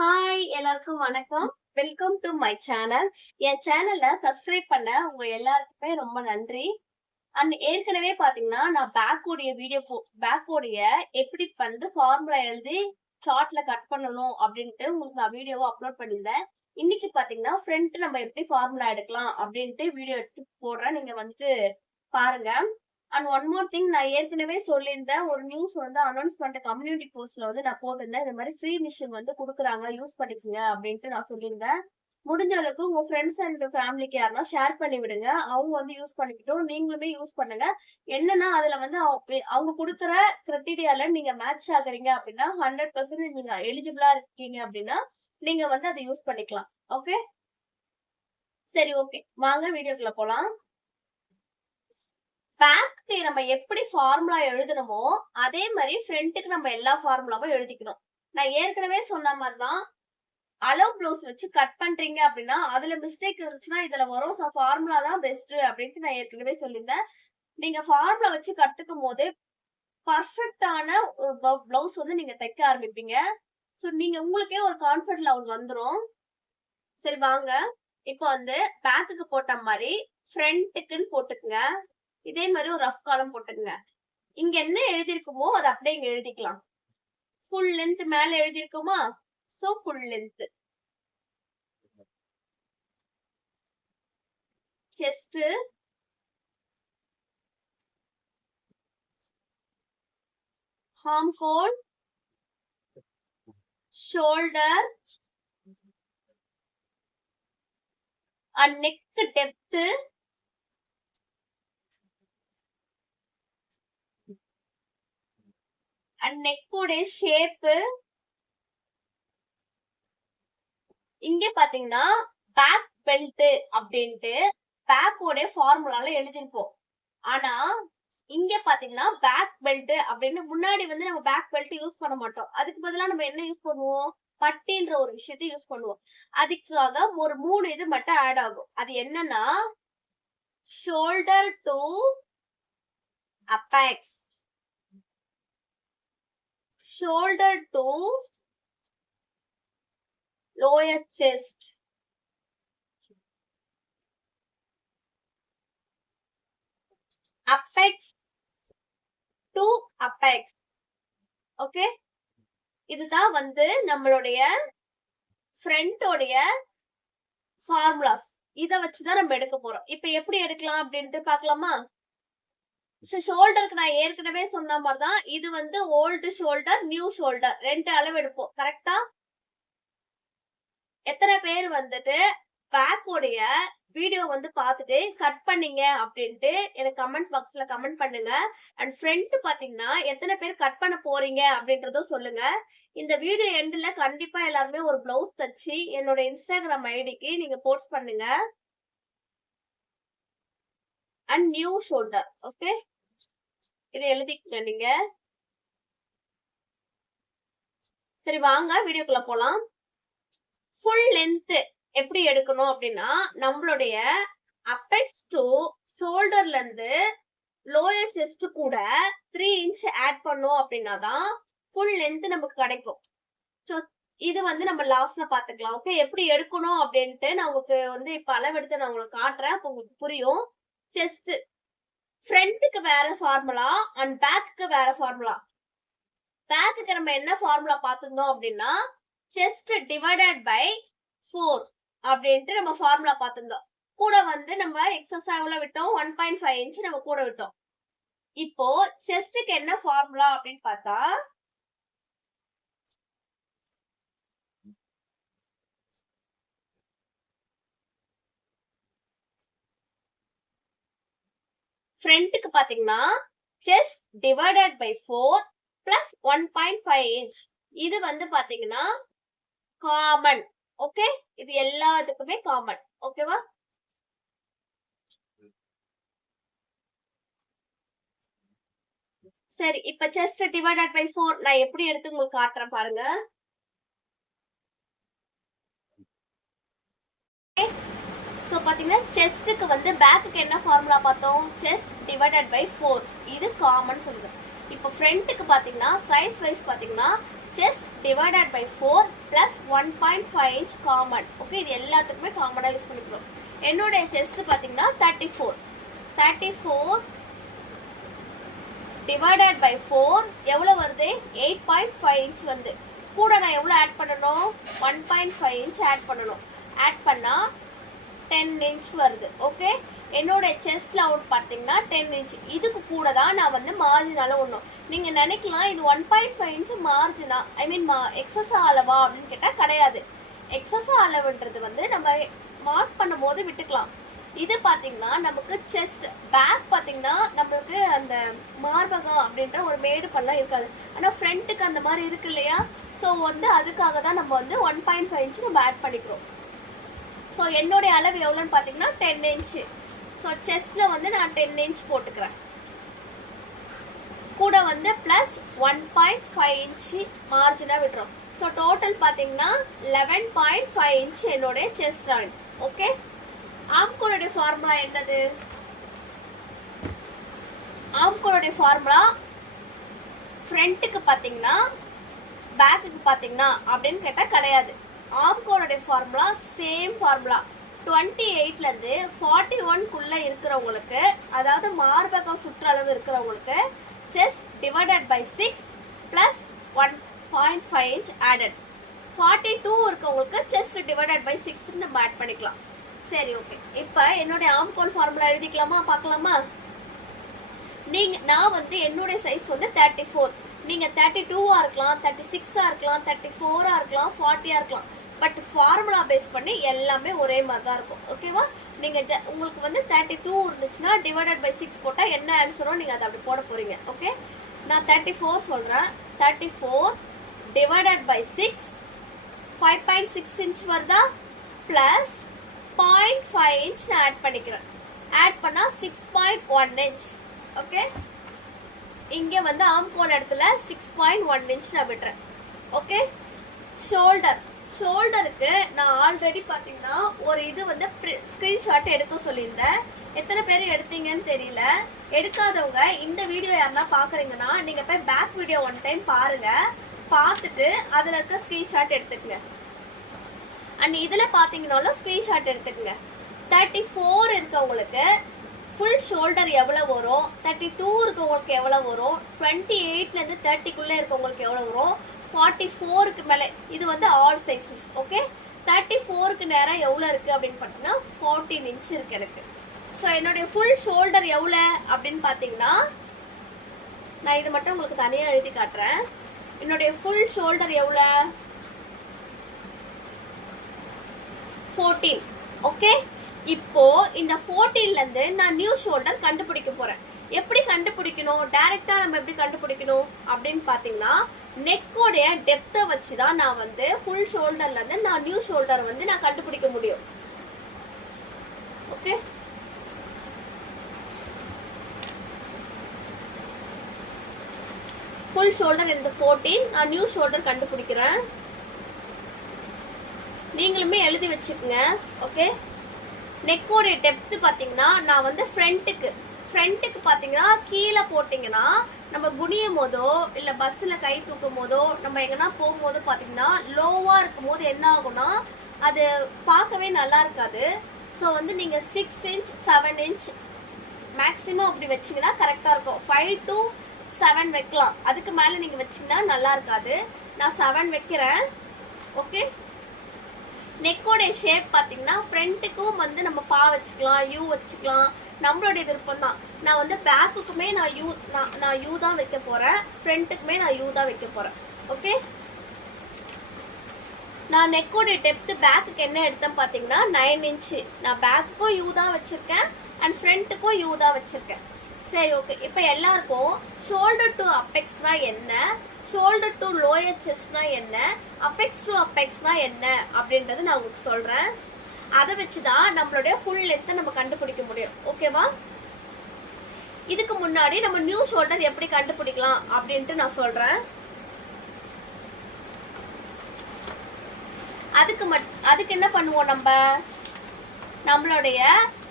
Hi எல்லாருக்கும் வணக்கம். Welcome to my channel. என் சேனல்ல சப்ஸ்கிரைப் பண்ண உங்க எல்லாருக்குமே ரொம்ப நன்றி. அண்ட் ஏற்கனவே பாத்தீங்கன்னா நான் பேக்கோடைய எப்படி வந்து ஃபார்முலா எழுதி சார்ட்ல கட் பண்ணணும் அப்படின்ட்டு உங்களுக்கு நான் வீடியோவை அப்லோட் பண்ணியிருந்தேன். இன்னைக்கு பாத்தீங்கன்னா ஃப்ரண்ட் நம்ம எப்படி ஃபார்முலா எடுக்கலாம் அப்படின்ட்டு வீடியோ எடுத்து போடுறேன். நீங்க வந்துட்டு பாருங்க. அண்ட் ஒன் மோர் திங், நான் ஏற்கனவே சொல்லியிருந்தேன், ஒரு நியூஸ் வந்து அனௌன்ஸ் பண்ணிட்ட கம்யூனிட்டி போஸ்ட்ல வந்து நான் போட்டிருந்தேன். இந்த மாதிரி ஃப்ரீ மிஷின் வந்து குடுக்குறாங்க, யூஸ் பண்ணிக்கோங்க அப்படின்ட்டு நான் சொல்லியிருந்தேன். முடிஞ்ச அளவுக்கு உங்க ஃப்ரெண்ட்ஸ் அண்ட் ஃபேமிலிக்கு யாருன்னா ஷேர் பண்ணி விடுங்க. அவங்க வந்து யூஸ் பண்ணிக்கிட்டும், நீங்களுமே யூஸ் பண்ணுங்க. என்னன்னா அதுல வந்து அவங்க குடுக்குற கிரைட்டீரியால நீங்க மேட்ச் ஆகுறீங்க அப்படின்னா 100% நீங்க எலிஜிபிளா இருக்கீங்க அப்படின்னா நீங்க வந்து அதை யூஸ் பண்ணிக்கலாம். ஓகே, சரி, ஓகே, வாங்க வீடியோக்குள்ள போலாம். பேக்கு நம்ம எப்படி ஃபார்முலா எழுதணுமோ அதே மாதிரி ஃப்ரண்ட்டுக்கு நம்ம எல்லா ஃபார்முலாவும் எழுதிக்கணும். நான் ஏற்கனவே சொன்ன மாதிரிதான், அளவு ப்ளவுஸ் வச்சு கட் பண்றீங்க அப்படின்னா அதுல மிஸ்டேக் இருந்துச்சுன்னா இதுல வரும். ஸோ ஃபார்முலா தான் பெஸ்ட் அப்படின்ட்டு நான் ஏற்கனவே சொல்லியிருந்தேன். நீங்க ஃபார்முலா வச்சு கத்துக்கும் போது பர்ஃபெக்டான பிளவுஸ் வந்து நீங்க தைக்க ஆரம்பிப்பீங்க. ஸோ நீங்க உங்களுக்கே ஒரு கான்ஃபிடன்ட் லெவல் வந்துரும். சரி வாங்க, இப்போ வந்து பேக்குக்கு போட்ட மாதிரி ஃப்ரண்ட்டுக்குன்னு போட்டுக்குங்க. இதே மாதிரி ஒரு ரஃப் காலம் போட்டுங்க. இங்க என்ன எழுதிருக்குமோ அதை அப்படியே இங்க எழுதிக்கலாம். ஃபுல் லென்த் மேல எழுதிருக்குமா, so full length. Chest, arm hole, shoulder and neck depth, and நெக்கோடைய ஷேப். இங்க பாத்தீங்கன்னா பேக் பெல்ட் அப்படின்ட்டு பேக்கோடைய ஃபார்முலால எழுதிருப்போம். ஆனா இங்க பாத்தீங்கன்னா பேக் பெல்ட் அப்படின்னு முன்னாடி வந்து நம்ம பேக் பெல்ட் யூஸ் பண்ண மாட்டோம். அதுக்கு பதிலா நம்ம என்ன யூஸ் பண்ணுவோம், பட்டின்ற ஒரு விஷயத்தை யூஸ் பண்ணுவோம். அதுக்காக ஒரு 3 இது மட்டும் ஆட் ஆகும். அது என்னன்னா shoulder to apex, shoulder to lower chest, apex to apex. Okay, இதுதான் வந்து நம்மளுடைய ஃப்ரண்டோடைய ஃபார்முலாஸ். இத வச்சுதான் நம்ம எடுக்க போறோம். இப்ப எப்படி எடுக்கலாம் அப்படின்ட்டு பாக்கலாமா? ஷோல்டருக்கு நான் ஏற்கனவே சொன்ன மாதிரிதான், இது வந்து ஓல்டு ஷோல்டர், நியூ ஷோல்டர், 2 அளவு எடுப்போம். கரெக்டா? எத்தனை பேர் வந்துட்டு பேக்கோடைய வீடியோ வந்து பார்த்துட்டு கட் பண்ணீங்க அப்படின்ட்டு எனக்கு கமெண்ட் பாக்ஸ்ல கமெண்ட் பண்ணுங்க. அண்ட் ஃப்ரண்ட் பாத்தீங்கன்னா எத்தனை பேர் கட் பண்ண போறீங்க அப்படின்றதும் சொல்லுங்க. இந்த வீடியோ எண்ட்ல கண்டிப்பா எல்லாருமே ஒரு பிளவுஸ் தச்சு என்னோட இன்ஸ்டாகிராம் ஐடிக்கு நீங்க போஸ்ட் பண்ணுங்க. அண்ட் நியூ ஷோல்டர், ஓகே, இதை எழுதிக்கங்க நீங்க. சரி வாங்க வீடியோக்குள்ள போலாம். ஃபுல் லென்த் எப்படி எடுக்கணும் அப்படின்னா, நம்மளுடைய அபெக்ஸ் டு ஷோல்டர்ல இருந்து லோயர் செஸ்ட் கூட 3 இன்ச் ஆட் பண்ணோம் அப்படின்னா தான் ஃபுல் லென்த் நமக்கு கிடைக்கும். இது வந்து நம்ம லாஸ்ட்ல பாத்துக்கலாம். ஓகே, எப்படி எடுக்கணும் அப்படின்ட்டு நான் உங்களுக்கு வந்து இப்ப அளவெடுத்து நான் உங்களுக்கு காட்டுறேன், அப்ப உங்களுக்கு புரியும். செஸ்ட் ஃப்ரண்ட்டுக்கு வேற ஃபார்முலா அண்ட் பேக்குக்கு வேற ஃபார்முலா. பேக்குக்கு நம்ம என்ன ஃபார்முலா பார்த்திருந்தோம் அப்படின்னா செஸ்ட் டிவைடட் பை 4 அப்படின்ட்டு நம்ம ஃபார்முலா பார்த்திருந்தோம். கூட வந்து நம்ம எக்ஸஸ் எவ்வளவு விட்டோம், 1.5 இன்ச் நம்ம கூட விட்டோம். இப்போ செஸ்டுக்கு என்ன ஃபார்முலா அப்படின்னு பார்த்தா ஃப்ரண்ட்டுக்கு பாத்தீங்கன்னா chest divided by 4 plus 1.5 inch. இது வந்து பாத்தீங்கன்னா காமன். ஓகே, இது எல்லாத்துக்குமே காமன். ஓகேவா? சரி, இப்ப செஸ்ட் டிவைடட் பை 4 நான் எப்படி எடுத்து உங்களுக்கு காட்டுறேன் பாருங்க. சோ பாத்தீங்கன்னா செஸ்டுக்கு வந்து பேக்குக்கு என்ன ஃபார்முலா பார்த்தோம், செஸ்ட் டிவைடட் பை 4. இது காமன் சொல்லுது. இப்போ ஃப்ரண்ட்டுக்கு பார்த்தீங்கன்னா சைஸ் வைஸ் பார்த்தீங்கன்னா chest divided by 4 plus 1.5 inch common. Okay, இது எல்லாத்துக்குமே காமனாக யூஸ் பண்ணிக்கிறோம். என்னுடைய செஸ்ட் பார்த்தீங்கன்னா 34 டிவைடட் பை 4 எவ்வளோ வருது? 8.5 இன்ச் வந்து கூட நான் எவ்வளோ ஆட் பண்ணணும்? 1.5 இன்ச் ஆட் பண்ணணும். ஆட் பண்ணால் 10 இன்ச் வருது. ஓகே, என்னோட செஸ்ட் லெவல் பார்த்தீங்கன்னா 10 இன்ச். இதுக்கு கூட தான் நான் வந்து மார்ஜினால ஒன்றும் நீங்கள் நினைக்கலாம் இது 1.5 இன்ச் மார்ஜினா எக்ஸஸ் அளவா அப்படின்னு கேட்டால் கிடையாது. எக்ஸஸ் அளவுன்றது வந்து நம்ம மார்க் பண்ணும் போது விட்டுக்கலாம். இது பார்த்தீங்கன்னா நமக்கு செஸ்ட் பேக் பார்த்தீங்கன்னா நம்மளுக்கு அந்த மார்பகம் அப்படின்ற ஒரு மேடு பல்லாம் இருக்காது. ஆனால் ஃப்ரண்ட்டுக்கு அந்த மாதிரி இருக்கு இல்லையா? ஸோ வந்து அதுக்காக தான் நம்ம வந்து 1.5 இன்ச் நம்ம ஆட் பண்ணிக்கிறோம். ஸோ என்னுடைய அளவு எவ்வளோன்னு பார்த்தீங்கன்னா 10 இன்ச்சு. ஸோ செஸ்ட்டில் வந்து நான் 10 இன்ச் போட்டுக்கிறேன். கூட வந்து ப்ளஸ் 1.5 இன்ச்சு மார்ஜினாக விட்டுறோம். ஸோ டோட்டல் பார்த்தீங்கன்னா 11.5 இன்ச் என்னுடைய செஸ்ட் ரவுண்ட். ஓகே, ஆம்கோலுடைய ஃபார்முலா என்னது? ஆம்கோலுடைய ஃபார்முலா ஃப்ரண்ட்டுக்கு பார்த்தீங்கன்னா பேக்குக்கு பார்த்தீங்கன்னா அப்படின்னு கேட்டால் கிடையாது. ஆம்கோலுடைய ஃபார்முலா சேம் ஃபார்முலா 28லேருந்து 41க்குள்ளே இருக்கிறவங்களுக்கு, அதாவது மார்பகம் சுற்றளவு இருக்கிறவங்களுக்கு chest divided by 6 plus 1.5 inch added. 42 இருக்கவங்களுக்கு செஸ்ட் டிவைடட் பை 6 நம்ம ஆட் பண்ணிக்கலாம். சரி, ஓகே. இப்போ என்னுடைய ஆம்கோல் ஃபார்முலா எழுதிக்கலாமா? பார்க்கலாமா? நான் வந்து என்னுடைய சைஸ் வந்து 34. நீங்கள் 32 இருக்கலாம், 36 இருக்கலாம், 34 இருக்கலாம், 40 இருக்கலாம். பட் ஃபார்முலா பேஸ் பண்ணி எல்லாமே ஒரே மாதிரி தான் இருக்கும். ஓகேவா? நீங்கள் உங்களுக்கு வந்து 32 இருந்துச்சுன்னா டிவைடட் பை 6 போட்டால் என்ன ஆன்சரோ நீங்கள் அதை அப்படி போட போகிறீங்க. ஓகே, நான் 34 சொல்கிறேன். 34 டிவைடட் பை 6 5.6 இன்ச் வருதா? ப்ளஸ் 0.5 இன்ச் நான் ஆட் பண்ணிக்கிறேன். ஆட் பண்ணால் 6.1 இன்ச். ஓகே, இங்கே வந்து ஆம்கோல் இடத்துல 6.1 இன்ச் நான் விட்டுறேன். ஓகே, ஷோல்டருக்கு நான் ஆல்ரெடி பார்த்தீங்கன்னா ஒரு இது வந்து ஸ்க்ரீன்ஷாட் எடுக்க சொல்லியிருந்தேன். எத்தனை பேர் எடுத்தீங்கன்னு தெரியல. எடுக்காதவங்க இந்த வீடியோ யாருன்னா பார்க்குறீங்கன்னா நீங்கள் போய் பேக் வீடியோ ஒன் டைம் பாருங்கள். பார்த்துட்டு அதில் இருக்க ஸ்க்ரீன்ஷாட் எடுத்துக்கங்க. அண்ட் இதில் பார்த்தீங்கன்னாலும் ஸ்க்ரீன்ஷாட் எடுத்துக்கங்க. 34 இருக்கவங்களுக்கு ஃபுல் ஷோல்டர் எவ்வளோ வரும், 32 இருக்கவங்களுக்கு எவ்வளோ வரும், 28லேருந்து 30க்குள்ளே இருக்கவங்களுக்கு எவ்வளோ வரும், 44க்கு மேலே, இது வந்து ஆல் சைஸஸ். ஓகே, 34க்கு நேரம் எவ்வளோ இருக்குது அப்படின்னு பார்த்தீங்கன்னா 14 இன்ச் இருக்குது எனக்கு. ஸோ என்னுடைய ஃபுல் ஷோல்டர் எவ்வளோ அப்படின்னு பார்த்தீங்கன்னா, நான் இது மட்டும் உங்களுக்கு தனியாக எழுதி காட்டுறேன். என்னுடைய ஃபுல் ஷோல்டர் எவ்வளோ? 14. ஓகே, இப்போ இந்த 14லேருந்து நான் நியூ ஷோல்டர் கண்டுபிடிக்க போகிறேன். எப்படி கண்டுபிடிக்கணும்? டைரெக்டாக நம்ம எப்படி கண்டுபிடிக்கணும் அப்படின்னு பார்த்தீங்கன்னா, நெக்கோடைய டெப்த்தை வச்சு தான் நான் வந்து ஃபுல் ஷோல்டர்லேருந்து நான் நியூ ஷோல்டர் வந்து நான் கண்டுபிடிக்க முடியும். ஓகே, ஃபுல் ஷோல்டர் இந்த 14, நான் நியூ ஷோல்டர் கண்டுபிடிக்கிறேன். நீங்களுமே எழுதி வச்சுக்கோங்க. ஓகே, நெக்கோடைய டெப்த்து பார்த்தீங்கன்னா நான் வந்து ஃப்ரண்ட்டுக்கு பார்த்தீங்கன்னா கீழே போட்டிங்கன்னா நம்ம குனியும் போதோ இல்லை பஸ்ஸில் கை தூக்கும் போதோ நம்ம எங்கன்னா போகும்போது பார்த்தீங்கன்னா லோவாக இருக்கும் போது என்ன ஆகும்னா அது பார்க்கவே நல்லா இருக்காது. ஸோ வந்து நீங்கள் 6 இன்ச் 7 இன்ச் மேக்ஸிமம் அப்படி வச்சிங்கன்னா கரெக்டாக இருக்கும். 5 to 7 வைக்கலாம். அதுக்கு மேலே நீங்கள் வச்சிங்கன்னா நல்லா இருக்காது. நான் 7 வைக்கிறேன். ஓகே, நெக்கோடைய ஷேப் பார்த்தீங்கன்னா ஃப்ரண்ட்டுக்கும் வந்து நம்ம பா வச்சுக்கலாம், யூ வச்சுக்கலாம், நம்மளுடைய விருப்பம் தான். நான் வந்து பேக்குக்குமே நான் யூ தான் வைக்க போகிறேன், ஃப்ரண்ட்டுக்குமே நான் யூ தான் வைக்க போகிறேன். ஓகே, நான் நெக்கோடைய டெப்த்து பேக்குக்கு என்ன எடுத்தேன் பார்த்தீங்கன்னா 9 இன்ச்சு. நான் பேக்குக்கும் யூ தான் வச்சுருக்கேன் அண்ட் ஃப்ரண்ட்டுக்கும் யூ தான் வச்சுருக்கேன். சரி, ஓகே. இப்போ எல்லாருக்கும் ஷோல்டர் டு அப்பெக்ஸ்னா என்ன, ஷோல்டர் டு லோயர் செஸ்ட்னா என்ன, அப்பெக்ஸ் டு அப்பெக்ஸ்னா என்ன அப்படின்றது நான் உங்களுக்கு சொல்கிறேன். அதை வச்சு தான் நம்மளுடைய ஃபுல் லென்த்தை நம்ம கண்டுபிடிக்க முடியும். ஓகேவா? இதுக்கு முன்னாடி நம்ம நியூ ஷோல்டர் எப்படி கண்டுபிடிக்கலாம் அப்படின்ட்டு நான் சொல்கிறேன். அதுக்கு என்ன பண்ணுவோம், நம்மளுடைய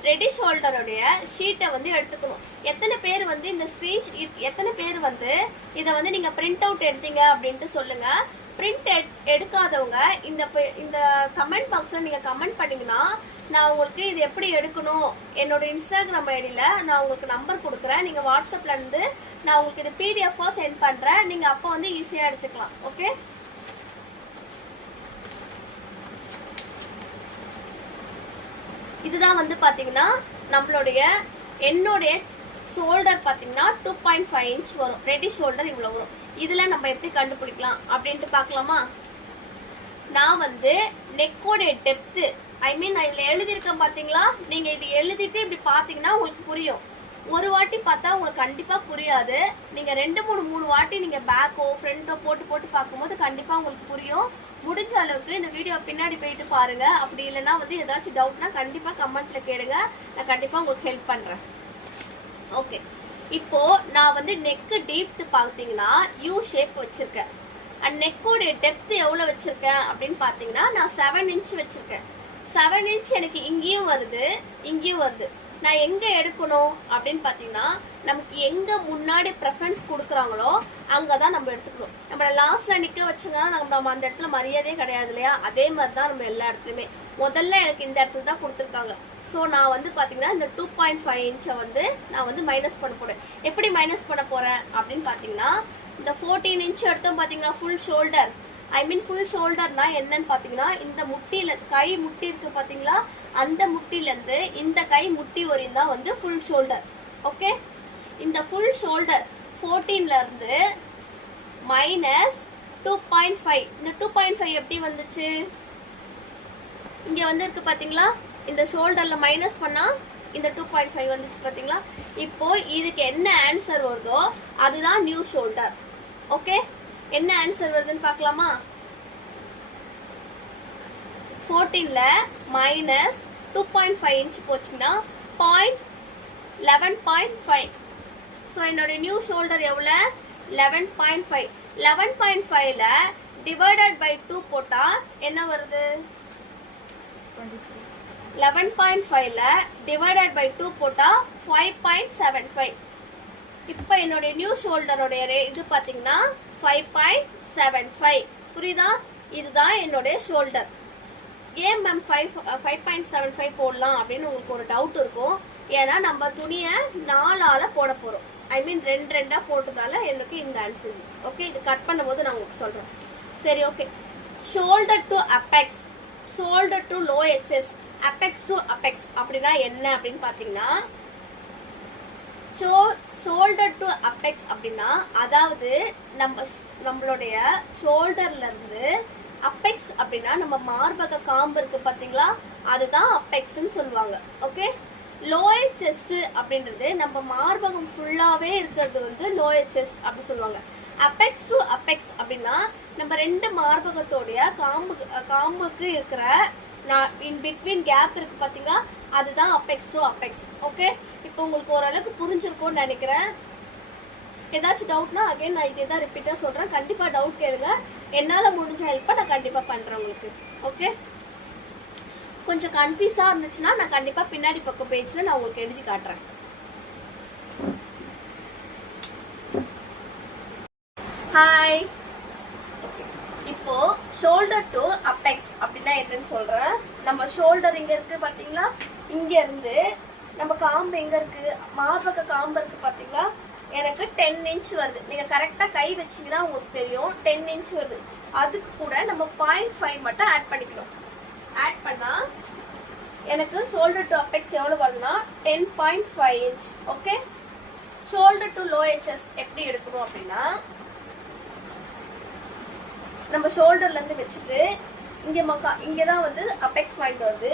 ரெடி ஷோல்டருடைய ஷீட்டை வந்து எடுத்துக்கணும். எத்தனை பேர் வந்து இந்த எத்தனை பேர் வந்து இதை வந்து நீங்க பிரிண்ட் அவுட் எடுத்தீங்க அப்படின்ட்டு சொல்லுங்க. பிரிண்ட் எடுக்காதவங்க இந்த கமெண்ட் பாக்ஸ்ல நீங்க கமெண்ட் பண்ணீங்கன்னா நான் உங்களுக்கு இது எப்படி எடுக்கணும் என்னோட இன்ஸ்டாகிராம் ஐடியில நான் உங்களுக்கு நம்பர் கொடுக்குறேன். நீங்க வாட்ஸ்அப்ல இருந்து நான் உங்களுக்கு இது பிடிஎஃப் சென்ட் பண்றேன். நீங்க அப்போ வந்து ஈஸியா எடுத்துக்கலாம். ஓகே, இதுதான் வந்து பாத்தீங்கன்னா நம்மளுடைய என்னுடைய ஷோல்டர் பாத்தீங்கன்னா 2.5 இன்ச் வரும். ரெடி ஷோல்டர் இவ்வளவு வரும். இதுல நம்ம எப்படி கண்டுபிடிக்கலாம் அப்படின்ட்டு பார்க்கலாமா? நான் வந்து நெக்கோட டெப்த் நான் இதுல எழுதியிருக்கேன் பாத்தீங்களா? நீங்க இது எழுதிட்டு இப்படி பாத்தீங்கன்னா உங்களுக்கு புரியும். ஒரு வாட்டி பார்த்தா உங்களுக்கு கண்டிப்பா புரியாது. நீங்க 2-3 வாட்டி நீங்க பேக்கோ ஃப்ரண்டோ போட்டு பார்க்கும்போது கண்டிப்பா உங்களுக்கு புரியும். முடிஞ்ச அளவுக்கு இந்த வீடியோ பின்னாடி போயிட்டு பாருங்க. அப்படி இல்லைன்னா வந்து ஏதாச்சும் டவுட்னா கண்டிப்பா கமெண்ட்ல கேளுங்க. நான் கண்டிப்பா உங்களுக்கு ஹெல்ப் பண்றேன். ஓகே, இப்போ நான் வந்து நெக்கு டீப்த் பார்த்தீங்கன்னா யூ ஷேப் வச்சிருக்கேன். அண்ட் நெக்கோட டெப்த் எவ்வளவு வச்சிருக்கேன் அப்படின்னு பார்த்தீங்கன்னா நான் 7 இன்ச் வச்சிருக்கேன். 7 இன்ச் எனக்கு இங்கேயும் வருது இங்கேயும் வருது. நான் எங்க எடுக்கணும் அப்படின்னு பார்த்தீங்கன்னா நமக்கு எங்க முன்னாடி ப்ரெஃபரன்ஸ் கொடுக்குறாங்களோ அங்கதான் நம்ம எடுத்துக்கணும். நம்மள லாஸ்ட்ல நிக்க வச்சுங்கன்னா நம்ம அந்த இடத்துல மரியாதையே கிடையாது இல்லையா? அதே மாதிரி தான் நம்ம எல்லா இடத்துலையுமே முதல்ல எனக்கு இந்த இடத்துல தான் கொடுத்துருக்காங்க. ஸோ நான் வந்து பார்த்தீங்கன்னா இந்த 2.5 இன்ச்சை வந்து நான் வந்து மைனஸ் பண்ண போறேன். எப்படி மைனஸ் பண்ண போறேன் அப்படின்னு பார்த்தீங்கன்னா இந்த 14 இன்ச் எடுத்தோம் பார்த்தீங்கன்னா ஃபுல் ஷோல்டர். ஃபுல் ஷோல்டர்னா என்னன்னு பார்த்தீங்கன்னா இந்த முட்டியில கை முட்டி இருக்கு பார்த்தீங்களா? அந்த முட்டிலேருந்து இந்த கை முட்டி வரையும் தான் வந்து ஃபுல் ஷோல்டர். ஓகே, இந்த ஃபுல் ஷோல்டர் 14ல இருந்து மைனஸ் 2.5. இந்த 2.5 எப்படி வந்துச்சு? இங்க வந்து இருக்கு பாத்தீங்களா? இந்த ஷோல்டர்ல மைனஸ் பண்ணா இந்த 2.5 வந்துச்சு பாத்தீங்களா? இப்போ இதுக்கு என்ன ஆன்சர் வருதோ அதுதான் நியூ ஷோல்டர். ஓகே, என்ன ஆன்சர் வருதுன்னு பார்க்கலாமா? 14ல மைனஸ் 2.5 இன்ச் போச்சுன்னா 11.5. ஸோ என்னோட நியூ ஷோல்டர் எவ்வளோ? 11.5. 11.5ல டிவைடட் பை 2 போட்டா என்ன வருது? 11.5ல டிவைடட் பை 2 போட்டா 5.75. இப்போ என்னோட நியூ ஷோல்டரோடைய இது பார்த்தீங்கன்னா 5.75. புரியுதா? இதுதான் என்னுடைய ஷோல்டர். ஏன் மேம் 5.75 போடலாம் அப்படின்னு உங்களுக்கு ஒரு டவுட் இருக்கும். ஏன்னா நம்ம துணியை 4ஆல போட போறோம். 2 போட்டதால எனக்கு இந்த ஆன்சர். ஓகே, இது கட் பண்ணும்போது நான் உங்களுக்கு சொல்றேன். சரி, okay. Shoulder to apex, shoulder to low HS, apex to apex அப்படின்னா என்ன அப்படின்னு பார்த்தீங்கன்னா ஷோல்டர் டு அப்பெக்ஸ் அப்படின்னா அதாவது நம்மளுடைய ஷோல்டர்ல இருந்து அப்பெக்ஸ் அப்படின்னா நம்ம மார்பக காம்பு இருக்கு பாத்தீங்களா? அதுதான் அப்பெக்ஸ்ன்னு சொல்லுவாங்க. ஓகே, லோயர் செஸ்ட் அப்படின்றது நம்ம மார்பகம் ஃபுல்லாவே இருக்கிறது வந்து லோயர் செஸ்ட் அப்படி சொல்லுவாங்க. அப்பெக்ஸ் டு அப்பெக்ஸ் அப்படின்னா நம்ம 2 மார்பகத்தோடைய காம்புக்கு இருக்கிற இன் பிட்வீன் கேப் இருக்கு பாத்தீங்களா? அதுதான் அப்பெக்ஸ் டு அப்பெக்ஸ். ஓகே, இப்போ உங்களுக்கு ஓரளவுக்கு புரிஞ்சிருக்கும்னு நினைக்கிறேன். ஏதாச்சும் டவுட்னா அகைன் நான் இதே தான் ரிப்பீட்டா சொல்றேன். கண்டிப்பா டவுட் கேளுங்க. என்னால முடிஞ்ச ஹெல்ப்பை நான் கண்டிப்பா பண்றேன் உங்களுக்கு. ஓகே, கொஞ்சம் கன்ஃபியூஸா இருந்துச்சுன்னா நான் கண்டிப்பா பின்னாடி பக்கம் பேஜ்ல நான் உங்களுக்கு எழுதி காட்டுறேன். ஹாய், இப்போ ஷோல்டர் டு அப்பெக்ஸ் அப்படின்னா என்னன்னு சொல்றேன். நம்ம ஷோல்டர் இங்க இருக்கு பாத்தீங்களா? இங்க இருந்து நம்ம காம்பு எங்க இருக்கு? மார்பக காம்பு இருக்கு பாத்தீங்களா? எனக்கு 10 இன்ச் வருது. நீங்க கரெக்டா கை வச்சீங்கன்னா உங்களுக்கு தெரியும் 10 இன்ச் வருது. அதுக்கு கூட நம்ம 0.5 மட்டும் ஆட் பண்ணிக்கணும். ஆட் பண்ணா எனக்கு ஷோல்டர் டு அப்பெக்ஸ் எவ்வளவு வருதுன்னா 10.5 inch. Okay, shoulder to low HS எப்படி எடுக்கணும் அப்படின்னா நம்ம ஷோல்டர்ல இருந்து வச்சுட்டு இங்கதான் வந்து அப்பெக்ஸ் பாயிண்ட் வருது.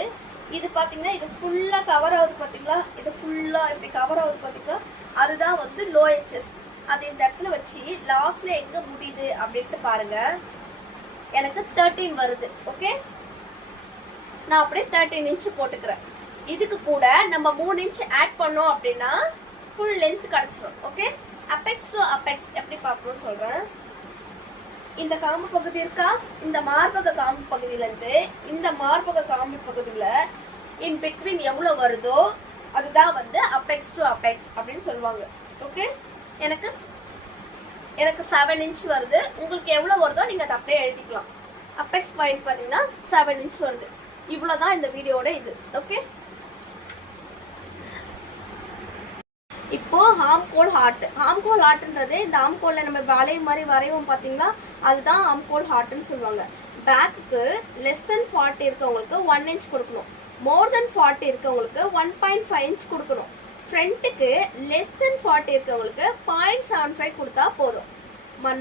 இது பாத்தீங்கன்னா இது ஃபுல்லா கவர் ஆகுது பாத்தீங்களா? இது ஃபுல்லா இப்படி கவர் ஆகுது பாத்தீங்களா? அதுதான் வந்து லோயர் செஸ்ட். அது இந்த இடத்துல வச்சு லாஸ்ட்ல எங்க முடியுது அப்படின்ட்டு பாருங்க. எனக்கு 13 வருது. ஓகே, நான் அப்படியே 13 இன்ச் போட்டுக்கிறேன். இதுக்கு கூட நம்ம 3 இன்ச் ஆட் பண்ணோம் அப்படின்னா ஃபுல் லென்த் கிடைச்சிடும். ஓகே, அப்பெக்ஸ் டு அப்பெக்ஸ் எப்படி பார்க்கணும்னு சொல்றேன். இந்த காம்பு பகுதி இருக்கா? இந்த மார்பக காம்பு பகுதியில இருந்து இந்த மார்பக காம்பு பகுதியில இன் பிட்வீன் எவ்வளவு வருதோ அதுதான் வந்து அபெக்ஸ் டு அபெக்ஸ் அப்படின்னு சொல்லுவாங்க. ஓகே, எனக்கு 7 இன்ச் வருது. உங்களுக்கு எவ்வளவு வருதோ நீங்க அதை அப்படியே எழுதிக்கலாம். அபெக்ஸ் பாயிண்ட் பாத்தீங்கன்னா 7 இன்ச் வருது. இவ்வளவுதான் இந்த வீடியோட இது. ஓகே, இப்போ ஹார்ம்கோல் ஹார்ட்ன்றது இந்த ஆம்கோல்ல நம்ம வளைவு மாதிரி வரைவோம் பாத்தீங்களா, அதுதான் ஆம்கோல் ஹார்ட்னு சொல்லுவாங்க. பேக்குக்கு லெஸ் தென் 40 இருக்கவங்களுக்கு 1 இன்ச் கொடுக்கணும். மோர் தென் 40 இருக்கவங்களுக்கு 1.5 இன்ச் கொடுக்கணும். ஃப்ரண்ட்டுக்கு லெஸ் தென் 40 இருக்கவங்களுக்கு 0.75 கொடுத்தா போதும்.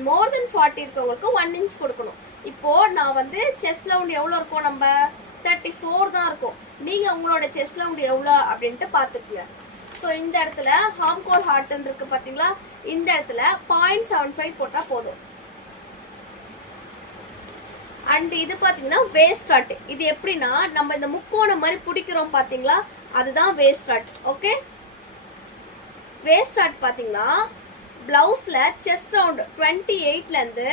மோர் தென் 40 இருக்கவங்களுக்கு 1 இன்ச் கொடுக்கணும். இப்போ நான் வந்து செஸ்ட் ரவுண்ட் எவ்வளோ இருக்கும், நம்ம 34 தான் இருக்கும். நீங்க உங்களோட செஸ்ட் ரவுண்ட் எவ்வளோ அப்படின்ட்டு பார்த்துக்குங்க. ஸோ இந்த இடத்துல ஹார்ம்கோல் ஹார்ட்னு இருக்கு பார்த்தீங்களா, இந்த இடத்துல 0.75 போட்டால் போதும். அண்ட் இது பார்த்தீங்கன்னா வேஸ்ட் ஸ்டார்ட். இது எப்படின்னா நம்ம இந்த முக்கோணம் மாதிரி பிடிக்கிறோம் பார்த்தீங்களா, அதுதான் waste start. Okay, waste start பார்த்தீங்கன்னா பிளவுஸ்ல செஸ்ட் ரவுண்ட் 28லேருந்து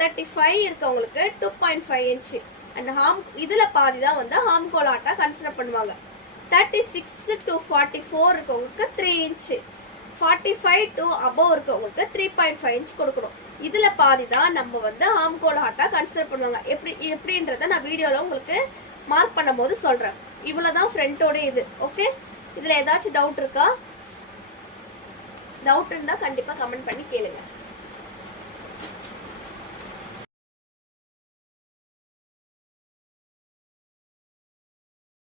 35 இருக்கவங்களுக்கு 2.5 இன்ச்சு. அண்ட் இதுல பாதி தான் வந்து ஹார்ம்கோல் ஹார்ட்டா கன்சிடர் பண்ணுவாங்க. 36 to 44 இருக்கவங்களுக்கு 3 இன்ச்சு. 45 to above இருக்கவங்களுக்கு 3.5 இன்ச் கொடுக்கணும். இதுல பாதி தான் நம்ம வந்து ஹார்ம்கோல் ஹார்ட்டா கன்சிடர் பண்ணுவாங்க. எப்படின்றத நான் வீடியோல உங்களுக்கு மார்க் பண்ணும்போது சொல்றேன். இவ்வளவுதான் ஃப்ரண்டோட இது. ஓகே, இதுல ஏதாச்சும் டவுட் இருக்கா? டவுட் இருந்தா கண்டிப்பா கமெண்ட் பண்ணி கேளுங்க.